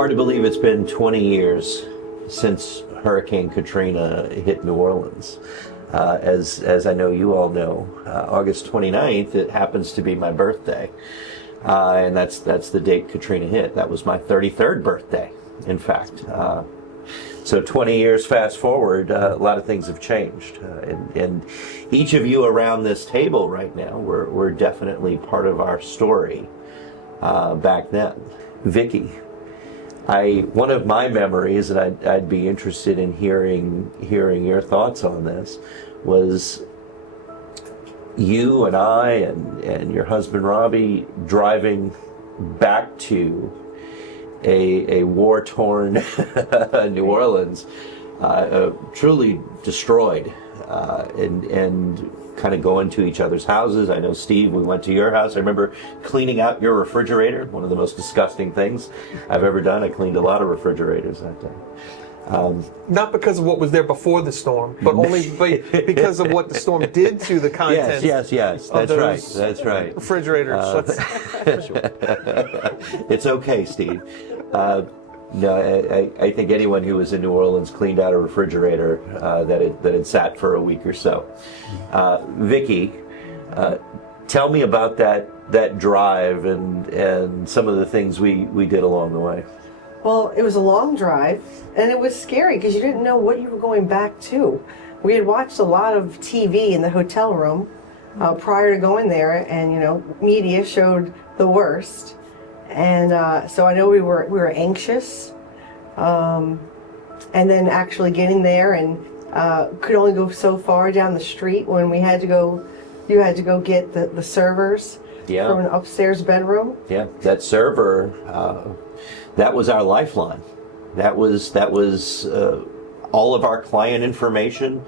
Hard to believe it's been 20 years since Hurricane Katrina hit New Orleans. As I know you all know, August 29th, it happens to be my birthday. And that's the date Katrina hit. That was my 33rd birthday, in fact. So 20 years fast forward, a lot of things have changed. And each of you around this table right now, we're definitely part of our story back then. Vicki, one of my memories, and I'd be interested in hearing your thoughts on this, was you and I and your husband Robbie driving back to a war-torn New Orleans, truly destroyed, and kind of going to each other's houses. I know, Steve, we went to your house. I remember cleaning out your refrigerator, one of the most disgusting things I've ever done. I cleaned a lot of refrigerators that day. Not because of what was there before the storm, but only because of what the storm did to the contents. Yes. That's right. Refrigerators. It's okay, Steve. No, I think anyone who was in New Orleans cleaned out a refrigerator that had sat for a week or so. Vicki, tell me about that drive and some of the things we did along the way. Well, it was a long drive, and it was scary because you didn't know what you were going back to. We had watched a lot of TV in the hotel room prior to going there, and media showed the worst. And so I know we were anxious, and then actually getting there, and could only go so far down the street when we had to go. You had to go get the servers from an upstairs bedroom. Yeah, that server, that was our lifeline. That was all of our client information,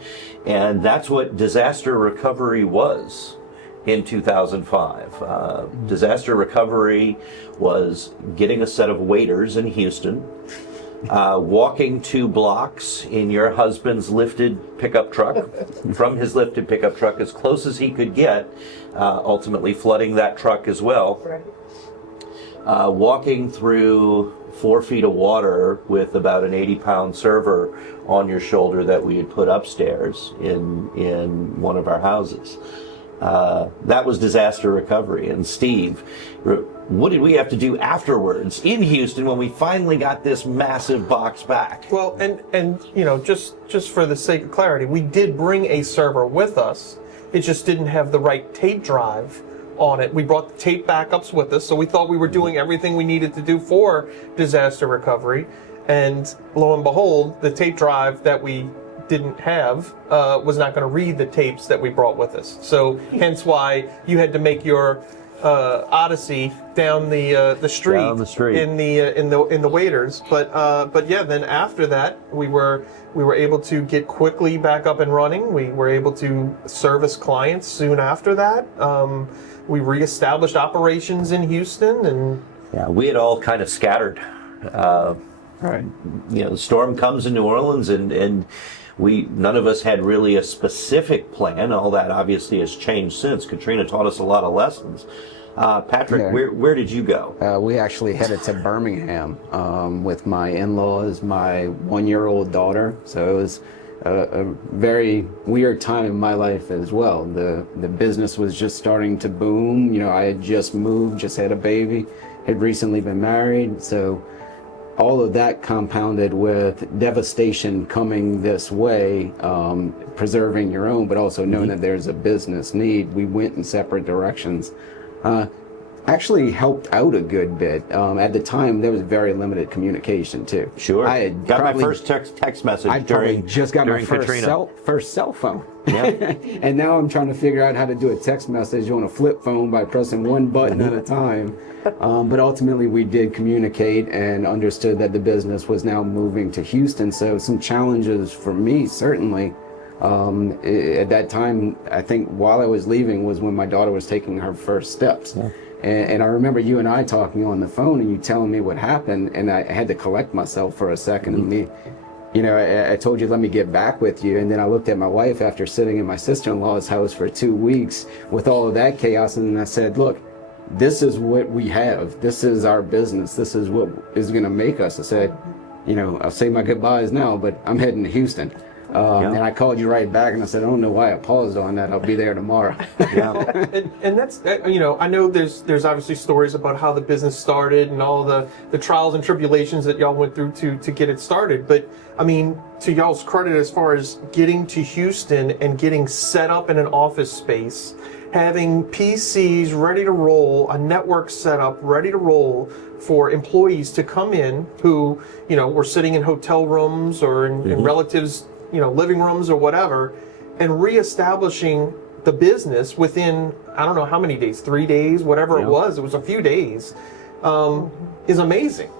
and that's what disaster recovery was. In 2005. Disaster recovery was getting a set of waiters in Houston, walking 2 blocks in your husband's lifted pickup truck, from his lifted pickup truck as close as he could get, ultimately flooding that truck as well. Walking through 4 feet of water with about an 80-pound server on your shoulder that we had put upstairs in one of our houses. That was disaster recovery. And Steve, what did we have to do afterwards in Houston when we finally got this massive box back? Well, and just for the sake of clarity, we did bring a server with us. It just didn't have the right tape drive on it. We brought the tape backups with us, so we thought we were doing everything we needed to do for disaster recovery. And lo and behold, the tape drive that we didn't have was not going to read the tapes that we brought with us. So hence why you had to make your odyssey down the street, in the waiters. But yeah, then after that we were able to get quickly back up and running. We were able to service clients soon after that. We reestablished operations in Houston, and yeah, we had all kind of scattered. Right. The storm comes in New Orleans, and none of us had really a specific plan. All that obviously has changed since. Katrina taught us a lot of lessons. Patrick, where did you go? We actually headed to Birmingham with my in-laws, my 1-year-old daughter. So it was a very weird time in my life as well. The business was just starting to boom. I had just moved, just had a baby, had recently been married. So all of that compounded with devastation coming this way, preserving your own, but also knowing that there's a business need. We went in separate directions. Actually helped out a good bit. At the time, there was very limited communication too. Sure. I had got my first text message during just got my Katrina. first cell phone. Yeah. And now I'm trying to figure out how to do a text message on a flip phone by pressing one button at a time. But ultimately, we did communicate and understood that the business was now moving to Houston. So some challenges for me, certainly. At that time, I think while I was leaving was when my daughter was taking her first steps. Yeah. And I remember you and I talking on the phone and you telling me what happened, and I had to collect myself for a second. And I told you, let me get back with you. And then I looked at my wife after sitting in my sister-in-law's house for 2 weeks with all of that chaos, and I said, look, this is what we have. This is our business. This is what is going to make us. I said, I'll say my goodbyes now, but I'm heading to Houston. And I called you right back, and I said, I don't know why I paused on that. I'll be there tomorrow. And that's, I know there's obviously stories about how the business started and all the trials and tribulations that y'all went through to get it started. But I mean, to y'all's credit, as far as getting to Houston and getting set up in an office space, having PCs ready to roll, a network set up ready to roll for employees to come in who, were sitting in hotel rooms or in relatives' living rooms or whatever, and reestablishing the business within, I don't know how many days, 3 days, whatever it was a few days, is amazing.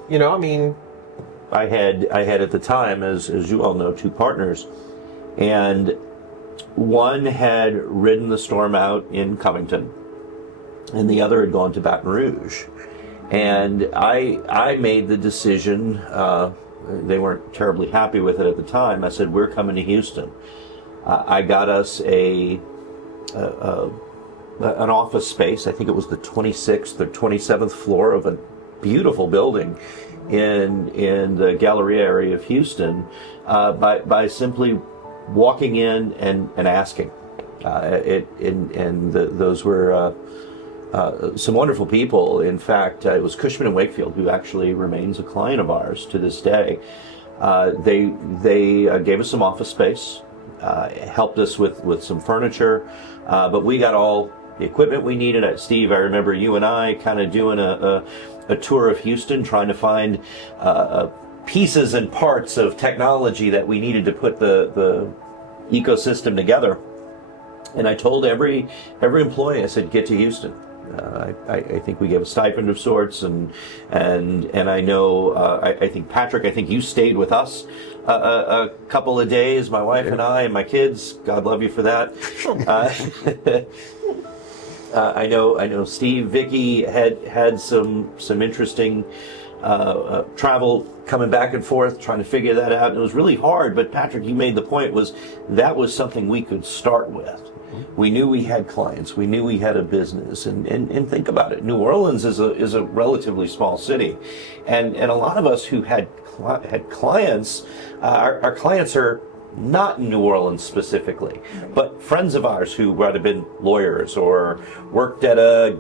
I had at the time, as you all know, 2 partners, and one had ridden the storm out in Covington, and the other had gone to Baton Rouge. And I made the decision, they weren't terribly happy with it at the time. I said, we're coming to Houston. I got us an office space. I think it was the 26th or 27th floor of a beautiful building in the Galleria area of Houston, by simply walking in and asking. Those were some wonderful people. In fact, it was Cushman & Wakefield, who actually remains a client of ours to this day. They gave us some office space, helped us with some furniture, but we got all the equipment we needed. Steve, I remember you and I kind of doing a tour of Houston, trying to find pieces and parts of technology that we needed to put the ecosystem together. And I told every employee, I said, get to Houston. I think we gave a stipend of sorts, and I know I think Patrick, I think you stayed with us a couple of days, my wife and I and my kids. God love you for that. I know Steve, Vicky had some interesting travel coming back and forth, trying to figure that out. And it was really hard, but Patrick, you made the point, that was something we could start with. We knew we had clients, we knew we had a business, and think about it. New Orleans is a relatively small city, and a lot of us who had clients, our clients are not in New Orleans specifically, but friends of ours who might have been lawyers or worked at a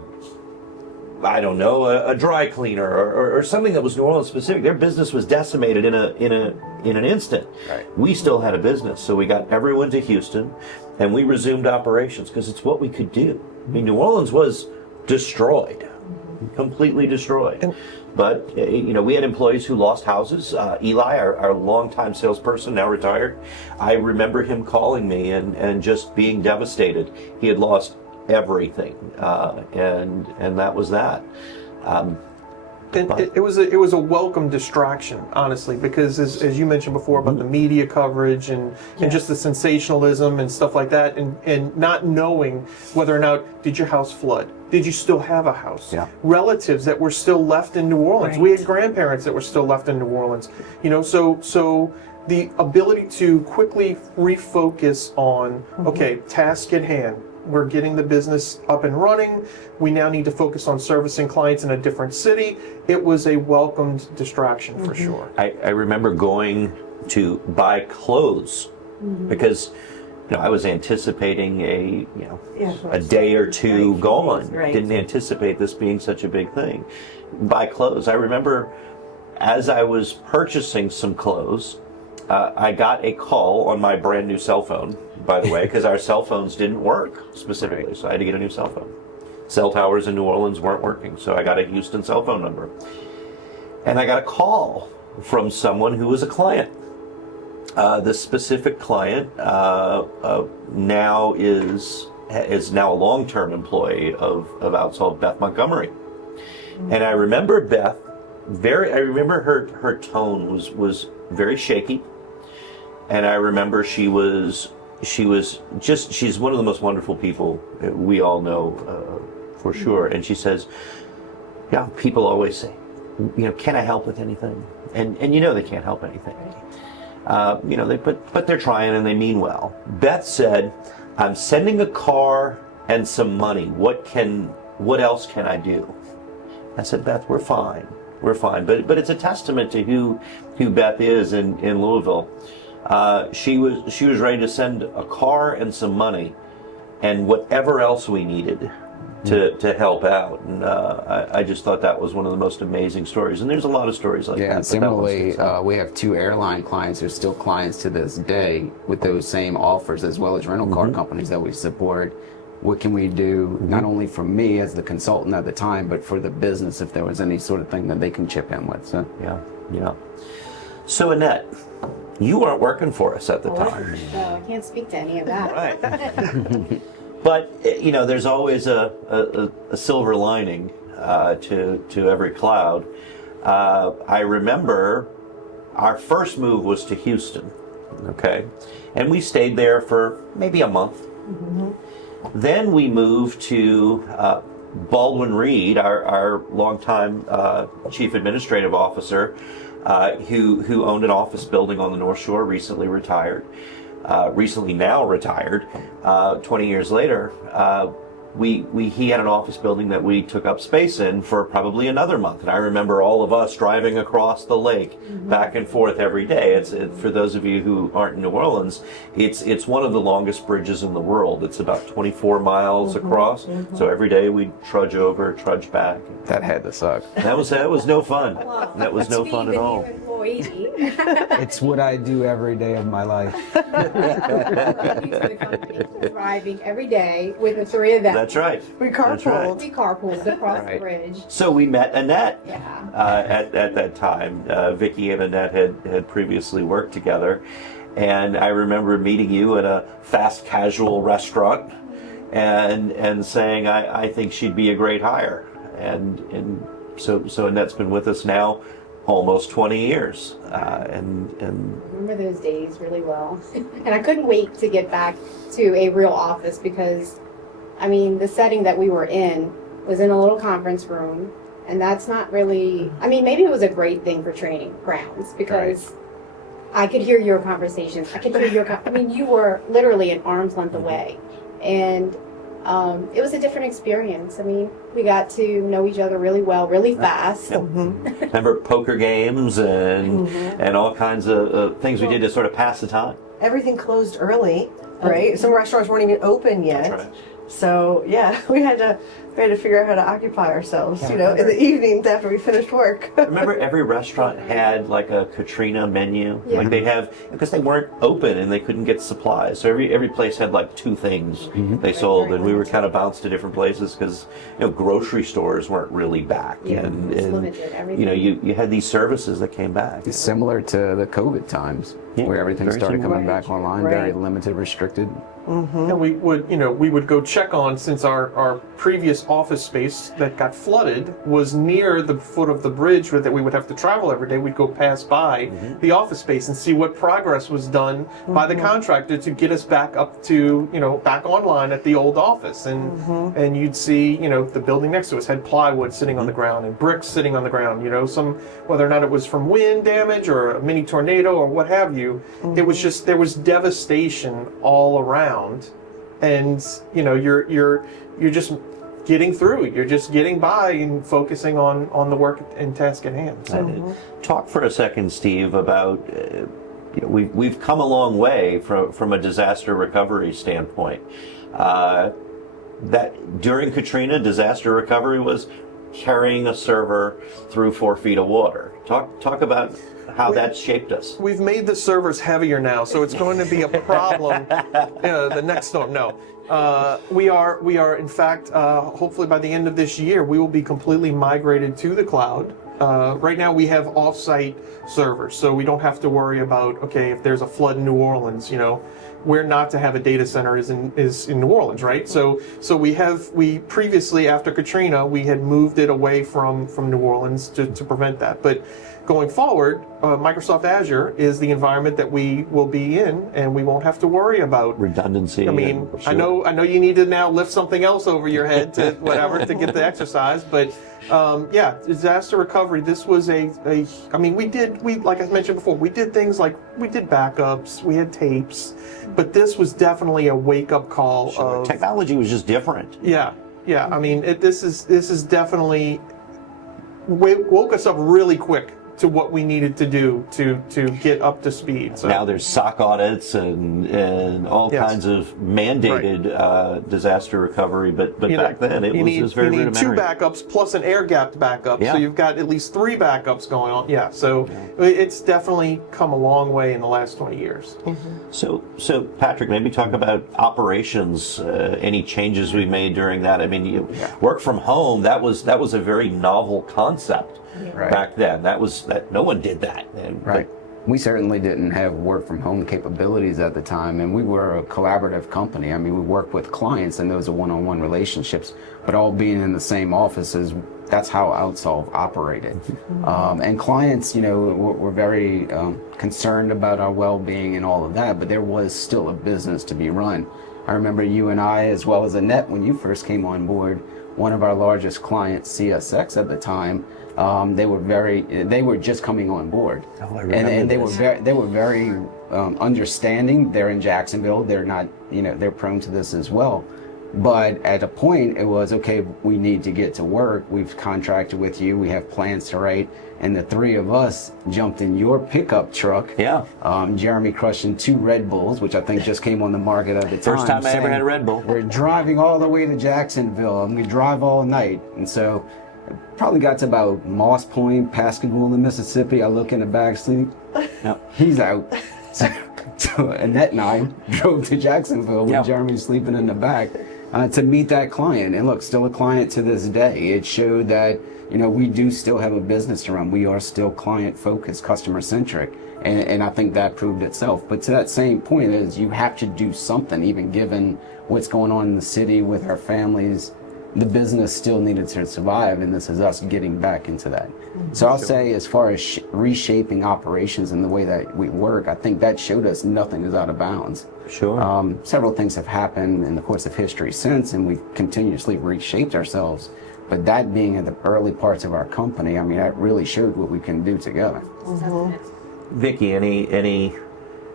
dry cleaner or something that was New Orleans specific. Their business was decimated in an instant. Right. We still had a business, so we got everyone to Houston, and we resumed operations because it's what we could do. I mean, New Orleans was destroyed, completely destroyed. But we had employees who lost houses. Eli, our longtime salesperson, now retired, I remember him calling me and just being devastated. He had lost everything, and that was that. It was a welcome distraction, honestly, because as you mentioned before about the media coverage and just the sensationalism and stuff like that, and not knowing whether or not did your house flood, did you still have a house, relatives that were still left in New Orleans. We had grandparents that were still left in New Orleans, so the ability to quickly refocus on task at hand. We're getting the business up and running. We now need to focus on servicing clients in a different city. It was a welcomed distraction for sure. I remember going to buy clothes because I was anticipating a day or two gone. Didn't anticipate this being such a big thing. Buy clothes. I remember as I was purchasing some clothes, I got a call on my brand new cell phone, by the way, because our cell phones didn't work specifically, so I had to get a new cell phone. Cell towers in New Orleans weren't working, so I got a Houston cell phone number. And I got a call from someone who was a client. This specific client now is now a long-term employee of OutSolve, Beth Montgomery. And I remember Beth, her tone was very shaky. And I remember she's one of the most wonderful people we all know, for sure. And she says, people always say, can I help with anything? And they can't help anything. But they're trying and they mean well. Beth said, I'm sending a car and some money. What can what else can I do? I said, Beth, we're fine. We're fine. But it's a testament to who Beth is in Louisville. She was ready to send a car and some money and whatever else we needed to help out. And I just thought that was one of the most amazing stories. And there's a lot of stories like that. Yeah, but similarly, that one we have 2 airline clients who are still clients to this day with those same offers, as well as rental car companies that we support. What can we do, not only for me as the consultant at the time, but for the business if there was any sort of thing that they can chip in with. So Yeah. So Annette, you weren't working for us at the time. So I can't speak to any of that. Right. But, there's always a silver lining to every cloud. I remember our first move was to Houston, okay? And we stayed there for maybe a month. Then we moved to Baldwin Reed, our longtime chief administrative officer, who owned an office building on the North Shore, recently now retired, 20 years later. He had an office building that we took up space in for probably another month. And I remember all of us driving across the lake back and forth every day. For those of you who aren't in New Orleans, it's one of the longest bridges in the world. It's about 24 miles across. So every day we'd trudge over, trudge back. that had to suck. That was no fun. Well, That was no to fun be at the all. new employee, It's what I do every day of my life. working to the company, driving every day with the 3 of them. That's right. We That's right. carpooled. We carpooled across the Right. bridge. So we met Annette. Yeah. At that time. Vicki and Annette had previously worked together, and I remember meeting you at a fast casual restaurant, and saying I think she'd be a great hire, and so Annette's been with us now almost 20 years, and I remember those days really well. And I couldn't wait to get back to a real office because, the setting that we were in was in a little conference room. And that's not really, maybe it was a great thing for training grounds because I could hear your conversations. I could hear you were literally an arm's length away. And it was a different experience. We got to know each other really well, really fast. remember poker games and all kinds of things we did to sort of pass the time. Everything closed early, right? Some restaurants weren't even open yet. That's right. So yeah, we had to figure out how to occupy ourselves, in the evenings after we finished work. Remember, every restaurant had like a Katrina menu. Yeah. Like they'd have, because they weren't open and they couldn't get supplies. So every place had like 2 things they sold, very and we were limited. kind of bounced to different places because grocery stores weren't really back. Yeah, and it was limited, everything. you had these services that came back. It's similar to the COVID times, Yeah, where everything very started similar. coming back online, Right. very limited, restricted. And we would go check on, since our previous office space that got flooded was near the foot of the bridge that we would have to travel every day. We'd go pass by the office space and see what progress was done by the contractor to get us back up to, back online at the old office. And you'd see, the building next to us had plywood sitting on the ground and bricks sitting on the ground, whether or not it was from wind damage or a mini tornado or what have you, it was just, there was devastation all around. And you're just getting through. You're just getting by and focusing on the work and task at hand. So. Talk for a second, Steve, about we've come a long way from a disaster recovery standpoint. That during Katrina, disaster recovery was carrying a server through 4 feet of water. Talk about how that shaped us. We've made the servers heavier now, so it's going to be a problem the next storm. No. We are in fact, hopefully by the end of this year, we will be completely migrated to the cloud. Right now we have off-site servers, so we don't have to worry about, okay, if there's a flood in New Orleans, where not to have a data center is in New Orleans, right? So we previously, after Katrina, we had moved it away from New Orleans to prevent that. But going forward, Microsoft Azure is the environment that we will be in, and we won't have to worry about Redundancy. I know you need to now lift something else over your head to whatever to get the exercise, but disaster recovery. This was we like I mentioned before, we did things like we did backups, we had tapes, but this was definitely a wake up call of Technology was just different. yeah. Yeah, I mean, this is definitely woke us up really quick to what we needed to do to get up to speed. So Now there's SOC audits and all Yes. kinds of mandated disaster recovery, but you back know, then it you was need, just very you need two rudimentary. backups plus an air-gapped backup, Yeah. so you've got at least 3 backups going on. Yeah, so it's definitely come a long way in the last 20 years. So Patrick, maybe talk about operations. Any changes we made during that? I mean, work from home. That was a very novel concept Right. back then. That no one did that. Right. We certainly didn't have work from home capabilities at the time, and we were a collaborative company. I mean, we worked with clients, and those are one-on-one relationships, but all being in the same offices, that's how OutSolve operated. And clients, were very concerned about our well-being and all of that, but there was still a business to be run. I remember you and I, as well as Annette, when you first came on board, one of our largest clients, CSX at the time, they were just coming on board, and they were very understanding. They're in Jacksonville. They're not, they're prone to this as well. But at a point, it was okay. We need to get to work. We've contracted with you. We have plans to write, and the 3 of us jumped in your pickup truck. Yeah. Jeremy crushing 2 Red Bulls, which I think just came on the market at the time. First time I ever saying, had a Red Bull. We're driving all the way to Jacksonville. I'm gonna drive all night, and so. Probably got to about Moss Point, Pascagoula, Mississippi. I look in the back seat. Yep. He's out. So Annette and I drove to Jacksonville with Jeremy sleeping in the back to meet that client. And look, still a client to this day. It showed that, we do still have a business to run. We are still client focused, customer centric. And I think that proved itself. But to that same point is you have to do something, even given what's going on in the city with our families. The business still needed to survive, and this is us getting back into that. So I'll say, as far as reshaping operations and the way that we work, I think that showed us nothing is out of bounds. Sure. Several things have happened in the course of history since, and we've continuously reshaped ourselves. But that being in the early parts of our company, I mean, that really showed what we can do together. Vicki, any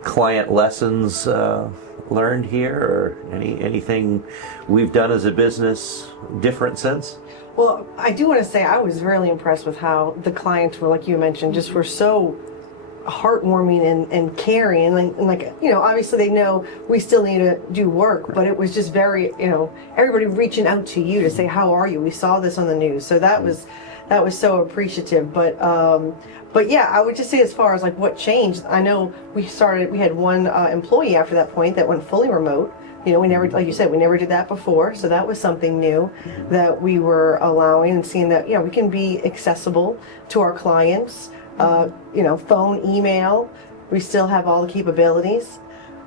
client lessons learned here, or anything we've done as a business different since? Well, I do want to say I was really impressed with how the clients were, like you mentioned, just were so heartwarming and caring, and like, obviously they know we still need to do work, but it was just very, everybody reaching out to you to say, how are you? We saw this on the news. So that was so appreciative. But yeah, I would just say, as far as like what changed, I know we had one employee after that point that went fully remote. We never, like you said, we never did that before. So that was something new that we were allowing, and seeing that, we can be accessible to our clients, phone, email, we still have all the capabilities.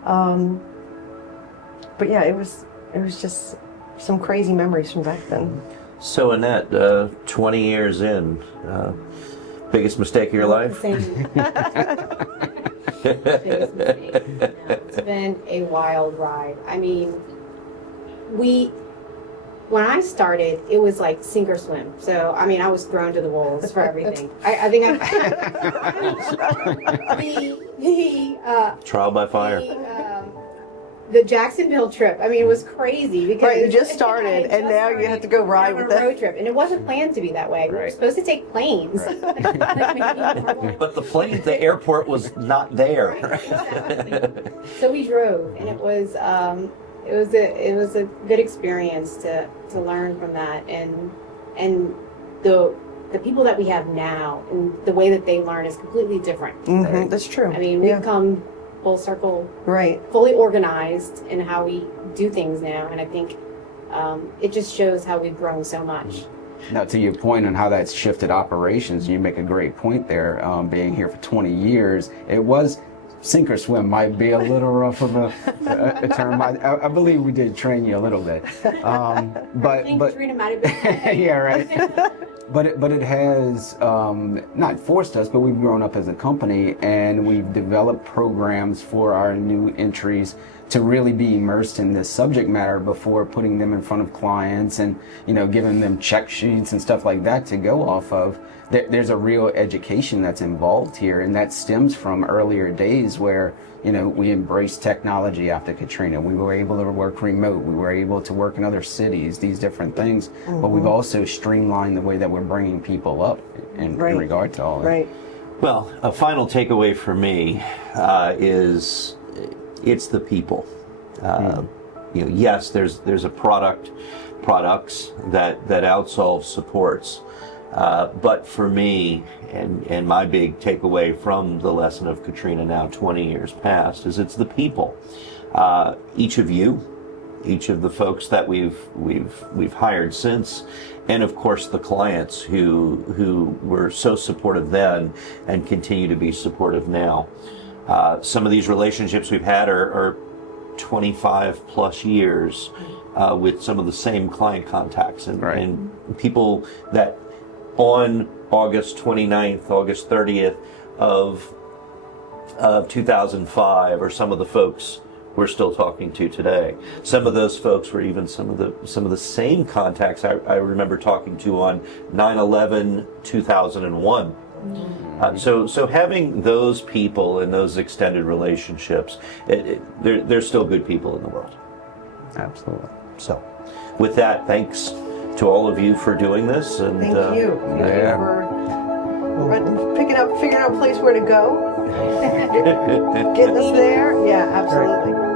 But yeah, it was just some crazy memories from back then. So Annette, 20 years in, biggest mistake of your life? Biggest mistake. It's been a wild ride. I mean, when I started, it was like sink or swim. So, I mean, I was thrown to the wolves for everything. I think Trial by fire. The Jacksonville trip, I mean, it was crazy because Right, you just started, and now you have to go ride with a it. road trip, and it wasn't planned to be that way. We were supposed to take planes. But the airport was not there. So we drove, and it was a good experience to learn from that, and the people that we have now and the way that they learn is completely different. That's true. I mean, we've come full circle, right, fully organized in how we do things now, and I think it just shows how we've grown so much. Now, to your point on how that's shifted operations, you make a great point there. Being here for 20 years, it was sink or swim. Might be a little rough of a term. I believe we did train you a little bit, I think Katrina might have been. yeah, right. But it has not forced us, but we've grown up as a company, and we've developed programs for our new entries to really be immersed in this subject matter before putting them in front of clients and, you know, giving them check sheets and stuff like that to go off of. There's a real education that's involved here, and that stems from earlier days where, you know, we embraced technology after Katrina. We were able to work remote. We were able to work in other cities, these different things. But we've also streamlined the way that we're bringing people up in regard to all that. Right. Well, a final takeaway for me is it's the people. You know, yes, there's a products that OutSolve supports, but for me, and my big takeaway from the lesson of Katrina, now 20 years past, is it's the people. Each of you, each of the folks that we've hired since, and of course the clients who were so supportive then and continue to be supportive now. Some of these relationships we've had are 25 plus years with some of the same client contacts and people that on August 29th, August 30th of 2005 are some of the folks we're still talking to today. Some of those folks were even some of the same contacts I remember talking to on 9/11 2001. So having those people and those extended relationships, there's still good people in the world. Absolutely. So with that, thanks to all of you for doing this. And Thank you. Thank you for figuring out a place where to go. Getting us there. Yeah, absolutely.